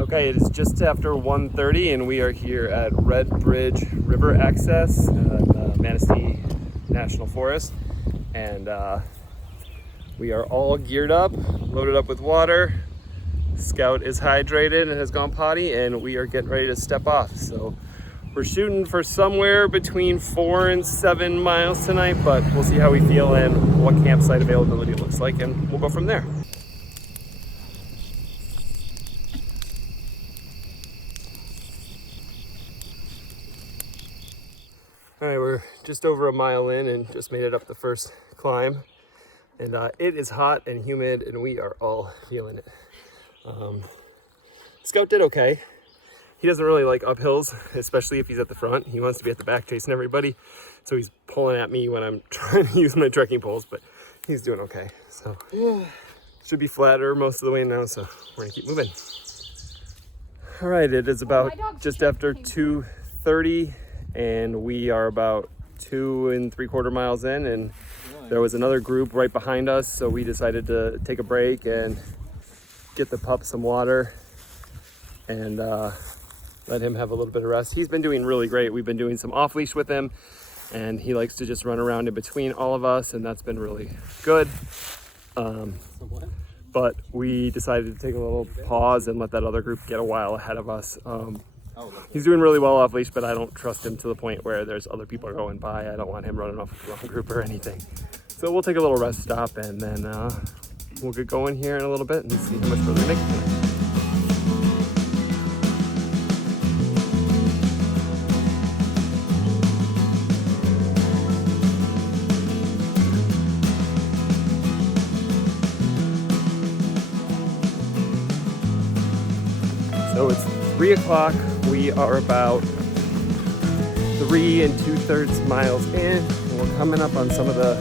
Okay, it is just after 1:30 and we are here at Red Bridge River Access, Manistee National Forest, and we are all geared up, loaded up with water. Scout is hydrated and has gone potty, and we are getting ready to step off. So we're shooting for somewhere between 4 and 7 miles tonight, but we'll see how we feel and what campsite availability looks like, and we'll go from there. All right, we're just over a mile in and just made it up the first climb, and it is hot and humid and we are all feeling it. Scout did okay. He doesn't really like uphills, especially if he's at the front. He wants to be at the back chasing everybody, so he's pulling at me when I'm trying to use my trekking poles, but he's doing okay. So should be flatter most of the way now, so we're gonna keep moving. All right, it is about just after 2:30 and we are about 2 3/4 miles in, and there was another group right behind us, so we decided to take a break and get the pup some water and let him have a little bit of rest. He's been doing really great. We've been doing some off leash with him, and he likes to just run around in between all of us, and that's been really good. But we decided to take a little pause and let that other group get a while ahead of us. He's doing really well off leash, but I don't trust him to the point where there's other people going by. I don't want him running off with the wrong group or anything. So we'll take a little rest stop, and then we'll get going here in a little bit and see how much further we make it tonight. So it's 3 o'clock. We are about 3 2/3 miles in. We're coming up on some of the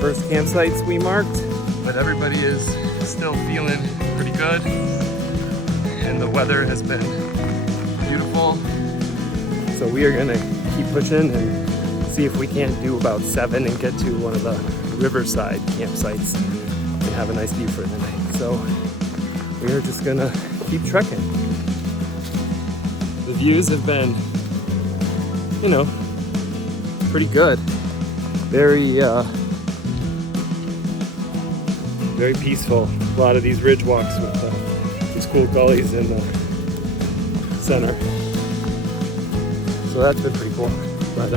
first campsites we marked, but everybody is still feeling pretty good, and the weather has been beautiful. So we are gonna keep pushing and see if we can't do about 7 and get to one of the riverside campsites and have a nice view for the night. So we are just gonna keep trekking. The views have been, you know, pretty good. Very peaceful. A lot of these ridge walks with these cool gullies in the center. So that's been pretty cool. But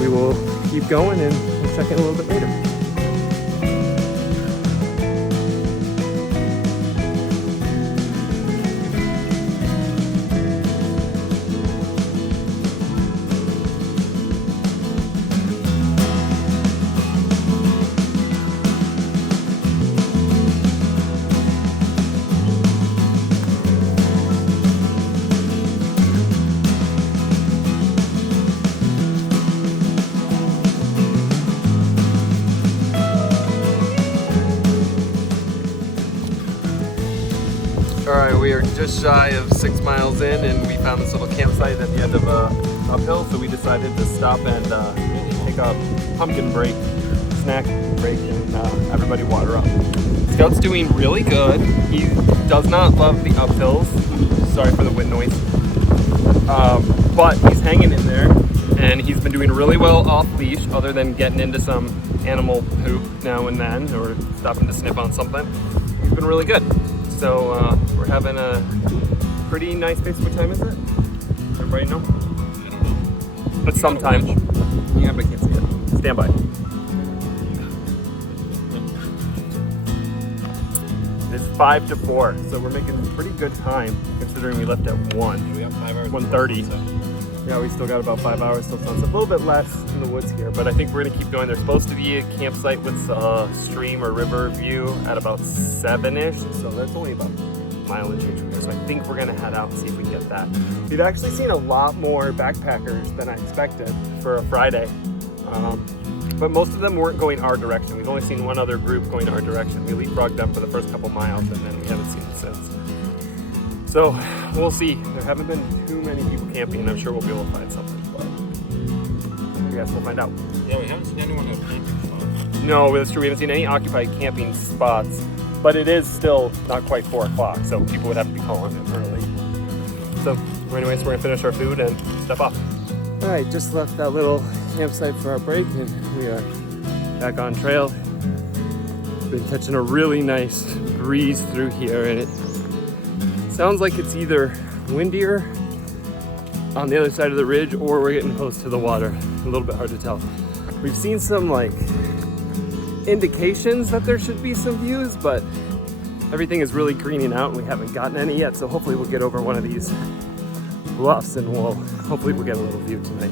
we will keep going and we'll check in a little bit later. Alright, we are just shy of 6 miles in, and we found this little campsite at the end of a uphill, so we decided to stop and take a pumpkin break, snack break, and everybody water up. Scout's doing really good. He does not love the uphills. Sorry for the wind noise. But he's hanging in there, and he's been doing really well off leash, other than getting into some animal poop now and then, or stopping to sniff on something. He's been really good. So we're having a pretty nice pace. What time is it? Everybody know? I don't know. But sometime. Yeah, but I can't see it. Stand by. It's 5 to 4, so we're making pretty good time considering we left at 1. Yeah, we have 5 hours. 1:30. Yeah, we still got about 5 hours till sunset. A little bit less in the woods here, but I think we're gonna keep going. There's supposed to be a campsite with a stream or river view at about 7-ish, so that's only about a mile and change from here. So I think we're gonna head out and see if we can get that. We've actually seen a lot more backpackers than I expected for a Friday, but most of them weren't going our direction. We've only seen one other group going our direction. We leapfrogged them for the first couple miles, and then we haven't seen them since. So we'll see. There haven't been too many people camping, and I'm sure we'll be able to find something, but I guess we'll find out. Yeah, we haven't seen anyone have camping spots. No, that's true. We haven't seen any occupied camping spots. but it is still not quite 4 o'clock, so people would have to be calling it early. So anyways, we're gonna finish our food and step off. All right, just left that little campsite for our break and we are back on trail. Been catching a really nice breeze through here and it sounds like it's either windier on the other side of the ridge or we're getting close to the water. A little bit hard to tell. We've seen some like indications that there should be some views, but everything is really greening out and we haven't gotten any yet. So hopefully we'll get over one of these bluffs and hopefully we'll get a little view tonight.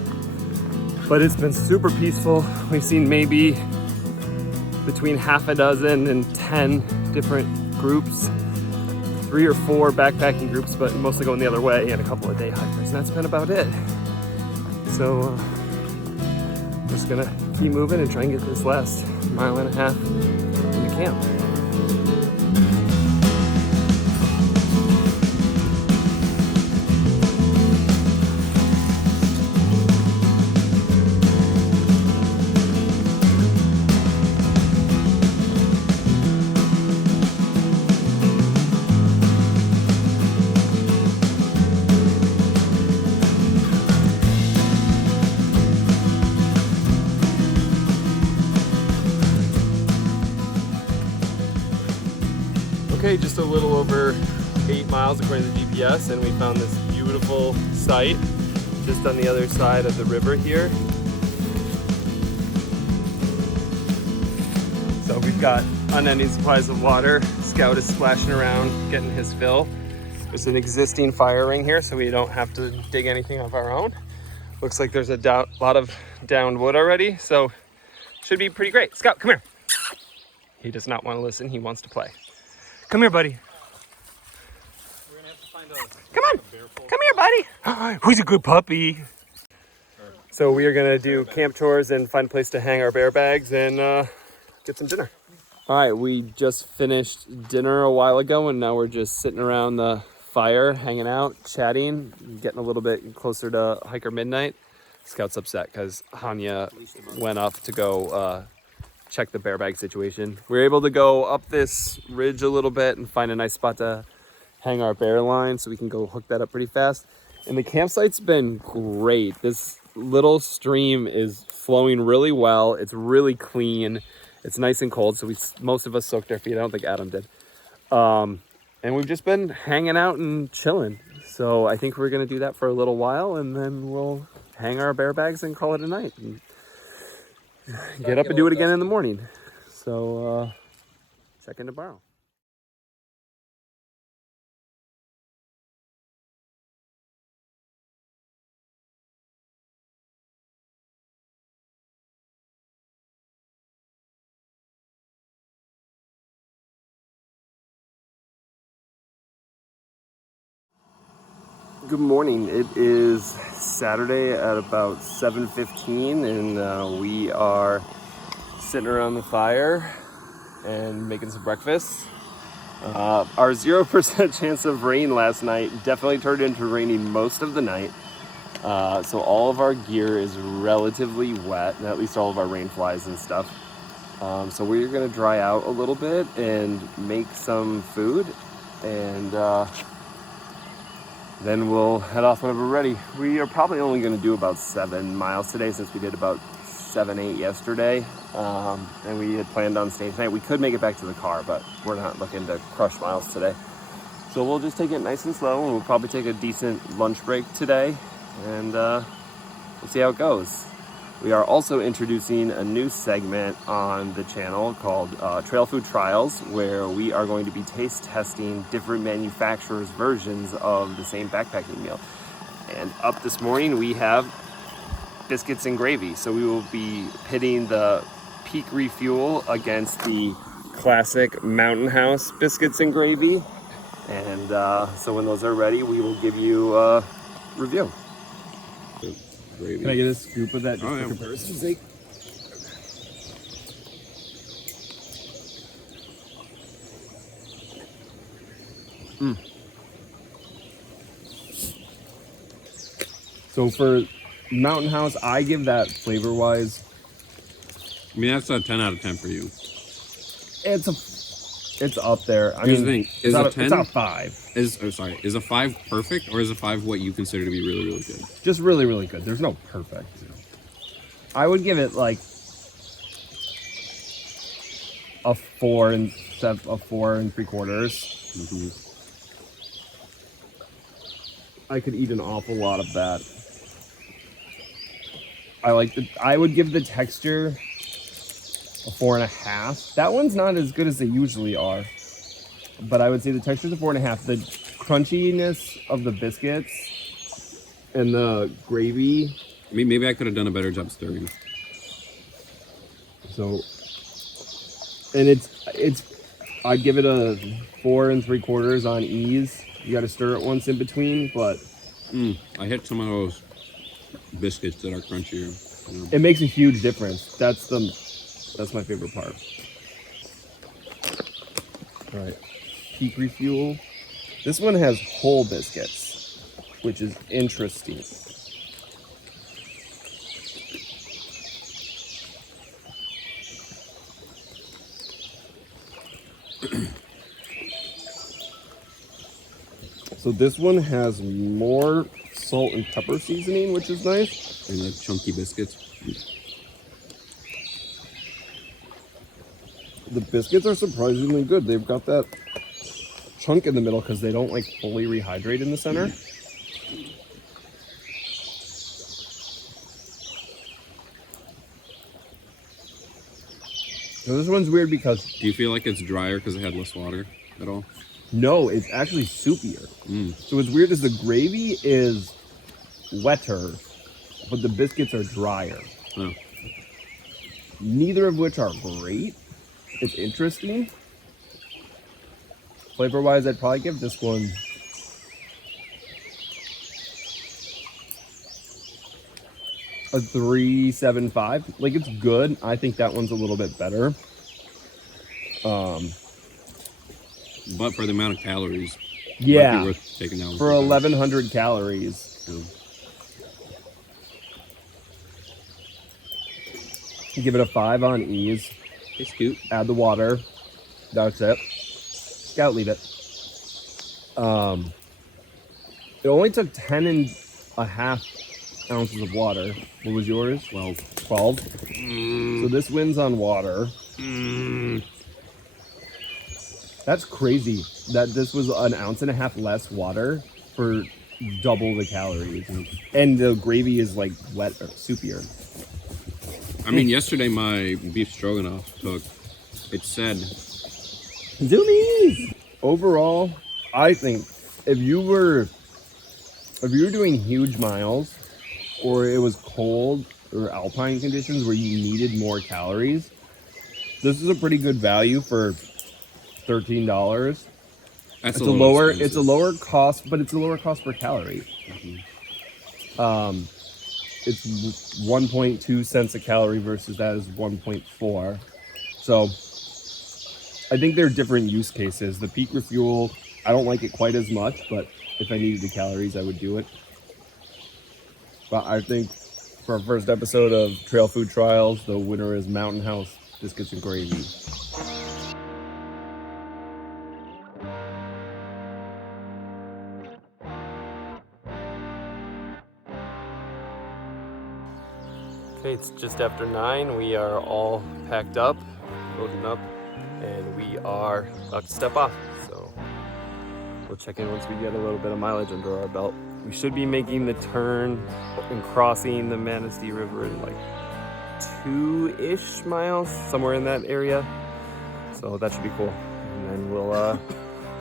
But it's been super peaceful. We've seen maybe between half a dozen and 10 different groups, 3 or 4 backpacking groups, but mostly going the other way, and a couple of day hikers, and that's been about it. So just gonna keep moving and try and get this last 1.5 miles into camp. Okay, just a little over 8 miles according to the GPS, and we found this beautiful site just on the other side of the river here. So we've got unending supplies of water. Scout is splashing around, getting his fill. There's an existing fire ring here, so we don't have to dig anything of our own. Looks like there's a lot of downed wood already, so should be pretty great. Scout, come here. He does not want to listen, he wants to play. Come here, buddy. We're gonna have to find Come on. Come here, buddy. Who's a good puppy? So we are gonna do camp chores and find a place to hang our bear bags and get some dinner. All right, we just finished dinner a while ago and now we're just sitting around the fire, hanging out, chatting, getting a little bit closer to hiker midnight. Scout's upset because Hanya went off to go check the bear bag situation. We were able to go up this ridge a little bit and find a nice spot to hang our bear line so we can go hook that up pretty fast. And the campsite's been great. This little stream is flowing really well. It's really clean. It's nice and cold, so most of us soaked our feet. I don't think Adam did. And we've just been hanging out and chilling. So I think we're gonna do that for a little while and then we'll hang our bear bags and call it a night. And get up and do it again in the morning. So check in tomorrow. Good morning. It is Saturday at about 7:15 and we are sitting around the fire and making some breakfast. Our 0% chance of rain last night definitely turned into raining most of the night. So all of our gear is relatively wet, and at least all of our rain flies and stuff. So we're gonna dry out a little bit and make some food and then we'll head off whenever we're ready. We are probably only gonna do about 7 miles today since we did about 7, 8 yesterday. And we had planned on staying tonight. We could make it back to the car, but we're not looking to crush miles today. So we'll just take it nice and slow, and we'll probably take a decent lunch break today, and we'll see how it goes. We are also introducing a new segment on the channel called Trail Food Trials, where we are going to be taste testing different manufacturers' versions of the same backpacking meal. And up this morning we have biscuits and gravy. So we will be pitting the Peak Refuel against the classic Mountain House biscuits and gravy. And so when those are ready, we will give you a review. Gravy. Can I get a scoop of that just for comparison's sake? So for Mountain House, I give that flavor-wise. I mean, that's a 10 out of 10 for you. It's a It's up there. I Here's mean, the thing. Is it's a not 10? It's not a 5. Is a 5 perfect, or is a 5 what you consider to be really, really good? Just really, really good. There's no perfect. I would give it like a 4 and 3/4. Mm-hmm. I could eat an awful lot of that. I would give the texture a 4.5. That one's not as good as they usually are, but I would say the texture's a 4.5. The crunchiness of the biscuits and the gravy. I mean, maybe I could have done a better job stirring. So, and I'd give it a 4 3/4 on ease. You got to stir it once in between, but I hit some of those biscuits that are crunchier. You know? it makes a huge difference. That's my favorite part. All right, peak refuel. This one has whole biscuits, which is interesting. So this one has more salt and pepper seasoning, which is nice. And like chunky biscuits. The biscuits are surprisingly good. They've got that chunk in the middle because they don't like fully rehydrate in the center. So this one's weird because Do you feel like it's drier because it had less water at all? no, it's actually soupier. So what's weird is the gravy is wetter, but the biscuits are drier. Oh. Neither of which are great. It's interesting. Flavor-wise, I'd probably give this one a 3.75. Like, it's good. I think that one's a little bit better. But for the amount of calories, Yeah, might be worth taking that one for sometimes. 1,100 calories. Yeah. You give it a 5 on ease. Hey, Scoot. Add the water. That's it. Scout, leave it. It only took 10.5 ounces of water. What was yours? 12. So this wins on water. That's crazy that this was 1.5 ounces less water for double the calories. And the gravy is like wet or soupier. I mean, yesterday my beef stroganoff took, it said, Zoomies! Overall, I think if you were doing huge miles or it was cold or alpine conditions where you needed more calories, this is a pretty good value for $13. that's It's a a little lower expensive. it's a lower cost, but it's a lower cost per calorie. It's 1.2 cents a calorie versus that is 1.4. So I think there are different use cases. The peak refuel, I don't like it quite as much, but if I needed the calories, I would do it. But I think for our first episode of Trail Food Trials, the winner is Mountain House Biscuits and Gravy. Okay, it's just after 9. We are all packed up, loading up, and we are about to step off. So we'll check in once we get a little bit of mileage under our belt. We should be making the turn and crossing the Manistee River in like 2-ish miles, somewhere in that area. So that should be cool. And then we'll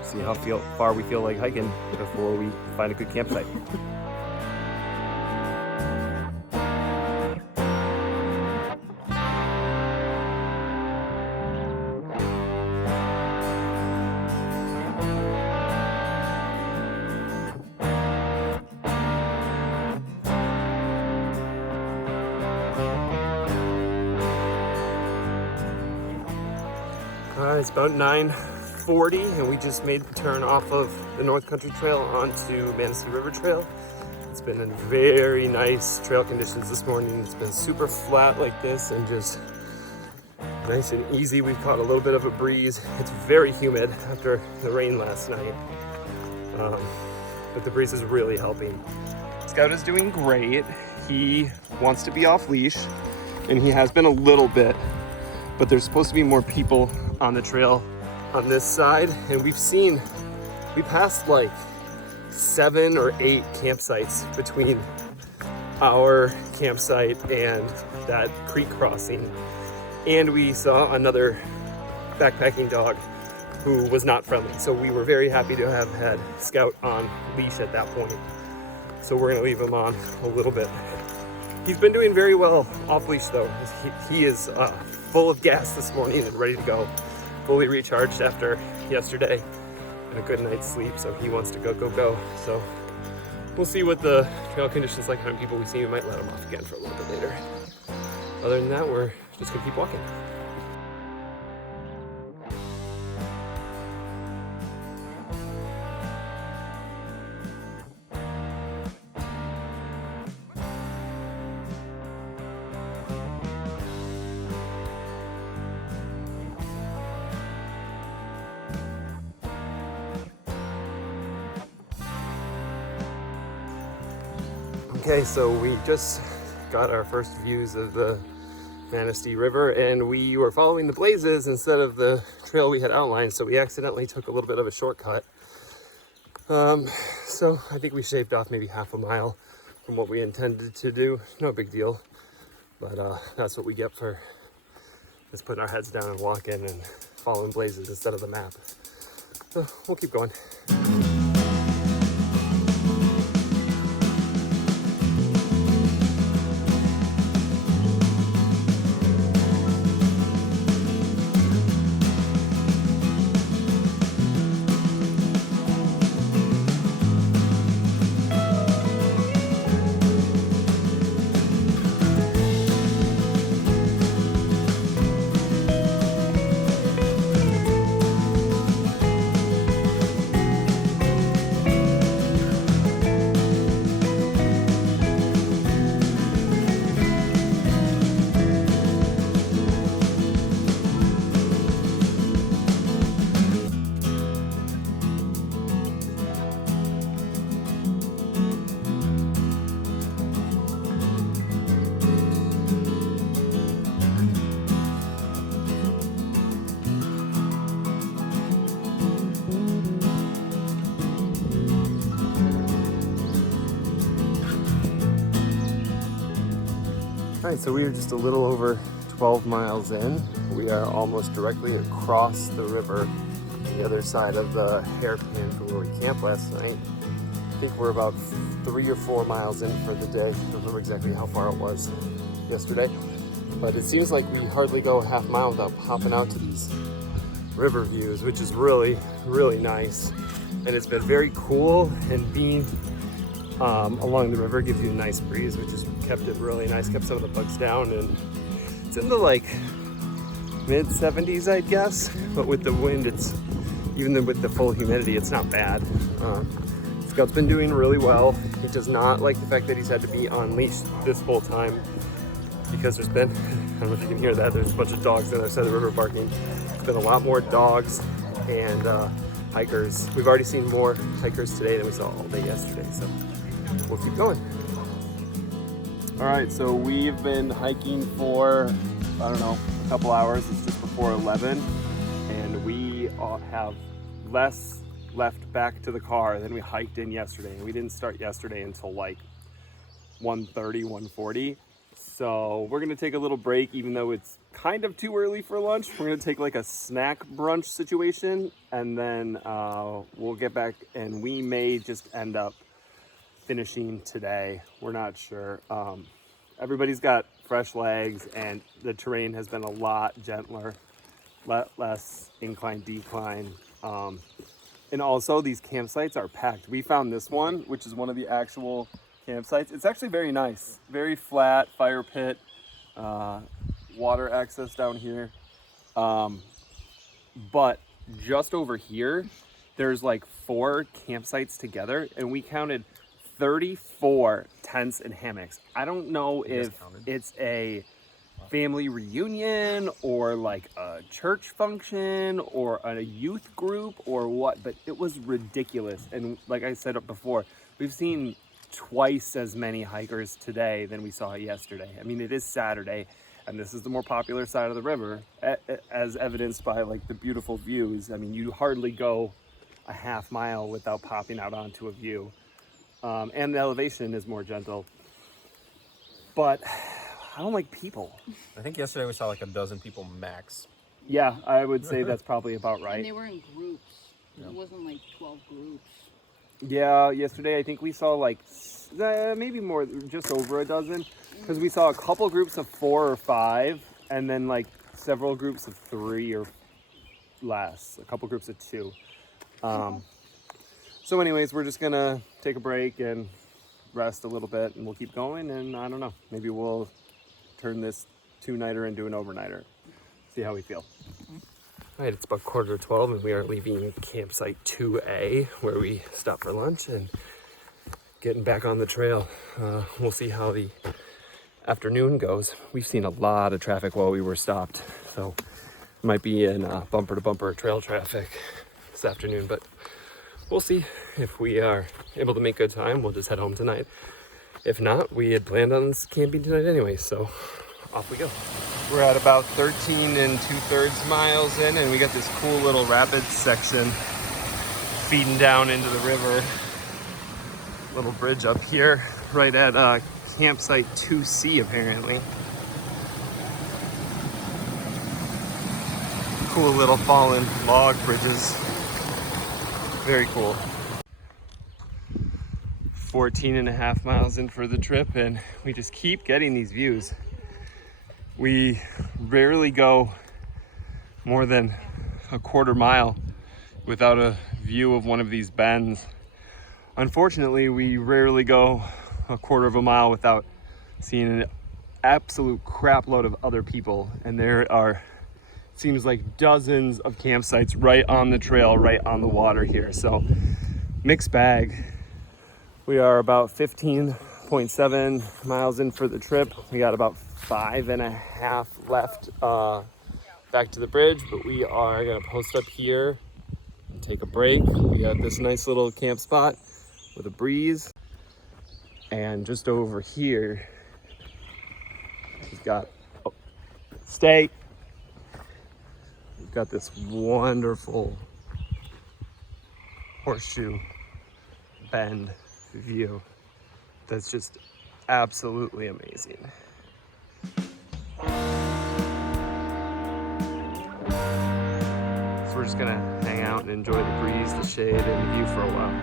see how far we feel like hiking before we find a good campsite. It's about 9:40 and we just made the turn off of the North Country Trail onto Manistee River Trail. It's been in very nice trail conditions this morning. It's been super flat like this and just nice and easy. We've caught a little bit of a breeze. It's very humid after the rain last night, but the breeze is really helping. Scout is doing great. He wants to be off leash, and he has been a little bit, but there's supposed to be more people on the trail on this side, and we passed like 7 or 8 campsites between our campsite and that creek crossing, and we saw another backpacking dog who was not friendly, so we were very happy to have had Scout on leash at that point. So we're gonna leave him on a little bit. He's been doing very well off leash though. He is full of gas this morning and ready to go, fully recharged after yesterday and a good night's sleep, so he wants to go. So we'll see what the trail conditions like, how many people we see. We might let him off again for a little bit later. Other than that, we're just gonna keep walking. Okay, so we just got our first views of the Manistee River, and we were following the blazes instead of the trail we had outlined, so we accidentally took a little bit of a shortcut. So I think we shaved off maybe half a mile from what we intended to do. No big deal, but that's what we get for just putting our heads down and walking and following blazes instead of the map. So we'll keep going. All right, so we are just a little over 12 miles in. We are almost directly across the river on the other side of the hairpin from where we camped last night. I think we're about 3 or 4 miles in for the day. I don't remember exactly how far it was yesterday, but it seems like we hardly go a half mile without popping out to these river views, which is really, really nice. And it's been very cool, and being along the river gives you a nice breeze, which has kept it really nice, kept some of the bugs down, and it's in the like mid 70s, I'd guess, but with the wind, it's even with the full humidity, it's not bad. Scout's been doing really well. He does not like the fact that he's had to be on leash this whole time, because there's been, I don't know if you can hear that, there's a bunch of dogs on the other side of the river barking. There's been a lot more dogs and hikers. We've already seen more hikers today than we saw all day yesterday, so we'll keep going. All right, so we've been hiking for, I don't know, a couple hours. It's just before 11, and we have less left back to the car than we hiked in yesterday. And we didn't start yesterday until like 1:30, 1:40. So we're gonna take a little break, even though it's kind of too early for lunch. We're gonna take like a snack brunch situation, and then we'll get back, and we may just end up finishing today. We're not sure. Everybody's got fresh legs, and the terrain has been a lot gentler, less incline, decline. And also these campsites are packed. We found this one, which is one of the actual campsites. It's actually very nice, very flat, fire pit, water access down here. But just over here, there's like 4 campsites together, and we counted 34 tents and hammocks. I don't know if it's a family reunion or like a church function or a youth group or what, but it was ridiculous. And like I said before, we've seen twice as many hikers today than we saw yesterday. I mean, it is Saturday, and this is the more popular side of the river, as evidenced by like the beautiful views. I mean, you hardly go a half mile without popping out onto a view. And the elevation is more gentle. But I don't like people. I think yesterday we saw like a dozen people max. Yeah, I would say that's probably about right. And they were in groups. It wasn't like 12 groups. Yeah, yesterday I think we saw like maybe more, just over a dozen, because we saw a couple groups of 4 or 5, and then like several groups of 3 or less, a couple groups of 2. So anyways, we're just gonna take a break and rest a little bit, and we'll keep going, and I don't know, maybe we'll turn this 2-nighter into an overnighter. See how we feel. All right, it's about 11:45, and we are leaving campsite 2A, where we stopped for lunch, and getting back on the trail. We'll see how the afternoon goes. We've seen a lot of traffic while we were stopped, so it might be in bumper-to-bumper trail traffic this afternoon, but we'll see. If we are able to make good time, we'll just head home tonight. If not, we had planned on camping tonight anyway, so off we go. We're at about 13 2/3 miles in, and we got this cool little rapids section feeding down into the river. Little bridge up here, right at campsite 2C apparently. Cool little fallen log bridges. Very cool. 14.5 miles in for the trip, and we just keep getting these views. We rarely go more than a quarter mile without a view of one of these bends. Unfortunately, we rarely go a quarter of a mile without seeing an absolute crap load of other people, and there are, seems like, dozens of campsites right on the trail, right on the water here. So mixed bag. We are about 15.7 miles in for the trip. We got about 5.5 left back to the bridge, but we are gonna post up here and take a break. We got this nice little camp spot with a breeze, and just over here we've got we've got this wonderful horseshoe bend view that's just absolutely amazing. So we're just gonna hang out and enjoy the breeze, the shade, and the view for a while.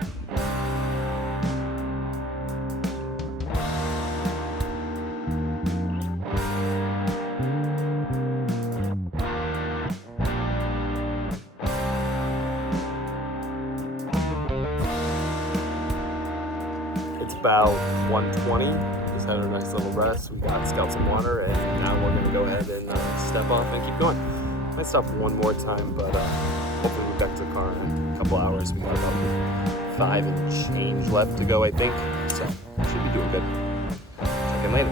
About 1:20. Just had a nice little rest. We got scaled some water, and now we're gonna go ahead and step off and keep going. Might stop one more time, but hopefully we'll be back to the car in a couple hours. We got about 5 and change left to go, I think. So should be doing good. Check in later.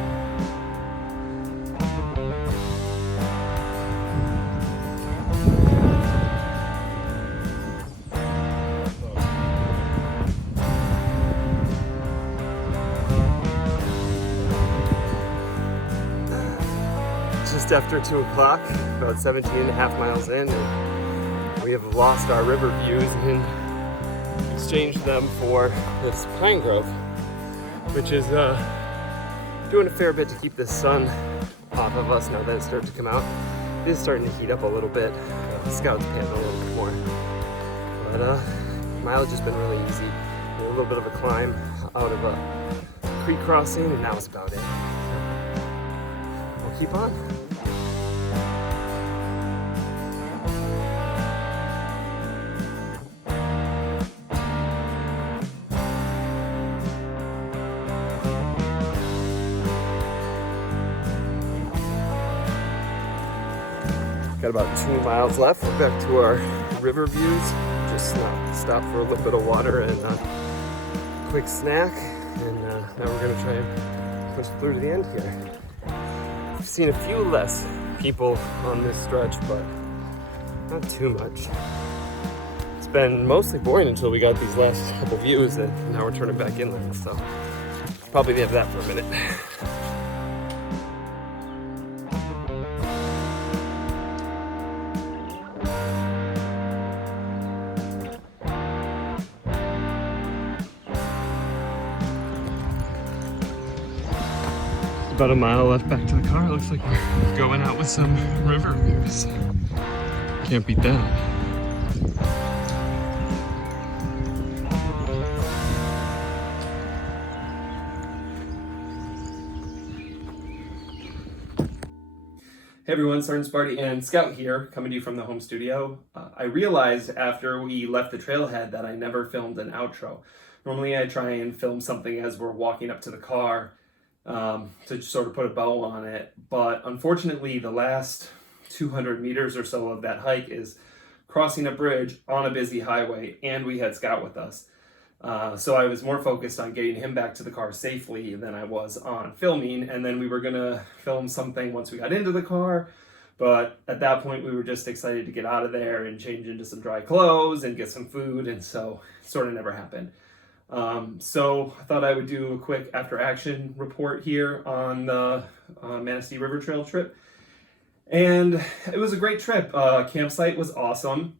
Just after 2 o'clock, about 17.5 miles in, and we have lost our river views and exchanged them for this pine grove, which is doing a fair bit to keep the sun off of us now that it's starting to come out. It is starting to heat up a little bit. Scout's panting a little bit more, but mileage has been really easy. A little bit of a climb out of a creek crossing, and that was about it. We'll keep on. Got about 2 miles left. We're back to our river views. Just stopped for a little bit of water and a quick snack. And now we're gonna try and push through to the end here. seen a few less people on this stretch, but not too much. It's been mostly boring until we got these last couple views, and now we're turning back inland, so probably have that for a minute. About a mile left back to the car. Looks like we're going out with some river views. Can't beat that. Hey everyone, Sergeant Sparty and Scout here, coming to you from the home studio. I realized after we left the trailhead that I never filmed an outro. Normally I try and film something as we're walking up to the car, to just sort of put a bow on it, but unfortunately the last 200 meters or so of that hike is crossing a bridge on a busy highway, and we had Scout with us. So I was more focused on getting him back to the car safely than I was on filming, and then we were gonna film something once we got into the car, but at that point we were just excited to get out of there and change into some dry clothes and get some food, and so it sort of never happened. So I thought I would do a quick after action report here on the Manistee River Trail trip. And it was a great trip. Campsite was awesome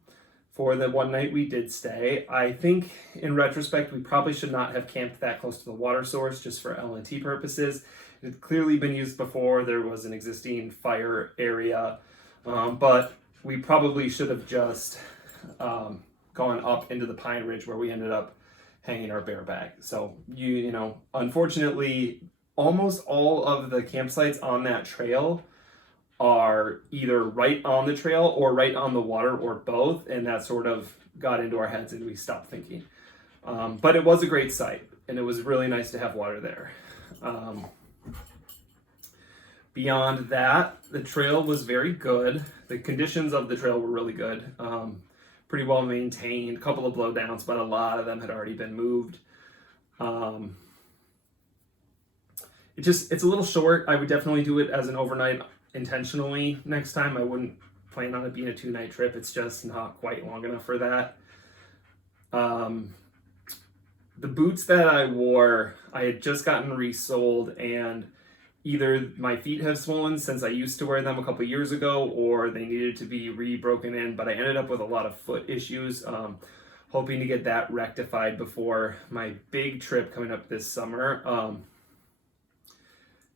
for the one night we did stay. I think in retrospect, we probably should not have camped that close to the water source just for L&T purposes. It had clearly been used before. There was an existing fire area, but we probably should have just gone up into the Pine Ridge where we ended up hanging our bear bag. So you know, unfortunately, almost all of the campsites on that trail are either right on the trail or right on the water or both, and that sort of got into our heads and we stopped thinking. But it was a great site, and it was really nice to have water there. Beyond that, the trail was very good. The conditions of the trail were really good. Pretty well maintained, a couple of blowdowns, but a lot of them had already been moved. It's a little short. I would definitely do it as an overnight intentionally next time. I wouldn't plan on it being a 2-night trip. It's just not quite long enough for that. The boots that I wore, I had just gotten resoled, and either my feet have swollen since I used to wear them a couple years ago, or they needed to be re-broken in, but I ended up with a lot of foot issues. Hoping to get that rectified before my big trip coming up this summer.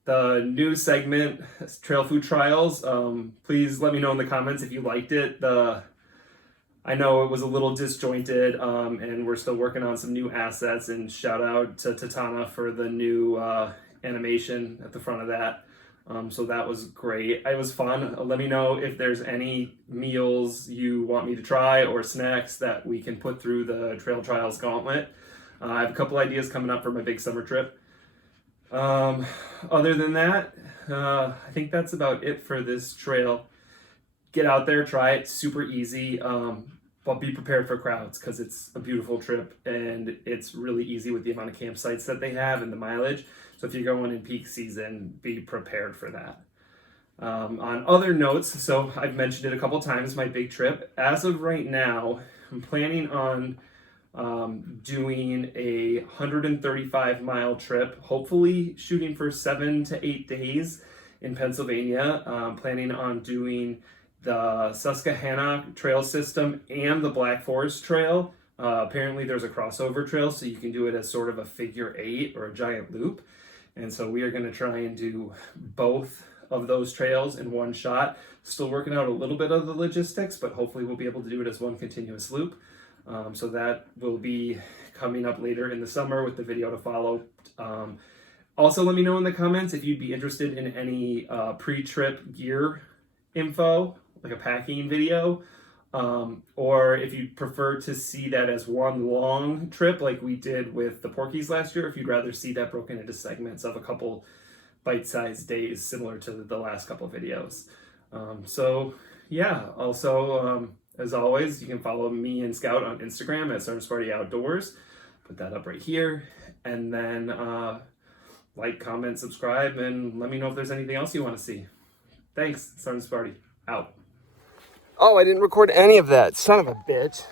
The new segment, Trail Food Trials, please let me know in the comments if you liked it. I know it was a little disjointed, and we're still working on some new assets, and shout out to Tatana for the new animation at the front of that. So that was great. It was fun. Let me know if there's any meals you want me to try or snacks that we can put through the Trail Trials Gauntlet. I have a couple ideas coming up for my big summer trip. Other than that, I think that's about it for this trail. Get out there, try it, super easy, but be prepared for crowds because it's a beautiful trip and it's really easy with the amount of campsites that they have and the mileage. So if you're going in peak season, be prepared for that. On other notes, so I've mentioned it a couple times, my big trip. As of right now, I'm planning on doing a 135-mile trip, hopefully shooting for 7 to 8 days in Pennsylvania. Planning on doing the Susquehanna Trail System and the Black Forest Trail. Apparently there's a crossover trail, so you can do it as sort of a figure 8 or a giant loop. And so we are going to try and do both of those trails in one shot. Still working out a little bit of the logistics, but hopefully we'll be able to do it as one continuous loop. So that will be coming up later in the summer with the video to follow. Also, let me know in the comments if you'd be interested in any pre-trip gear info, like a packing video, or if you'd prefer to see that as one long trip like we did with the Porkies last year, if you'd rather see that broken into segments of a couple bite-sized days similar to the last couple videos. So yeah, also as always, you can follow me and Scout on Instagram at SpartyOutdoors. Put that up right here, and then like, comment, subscribe, and let me know if there's anything else you want to see. Thanks, Son Sparty. Out. Oh, I didn't record any of that. Son of a bitch.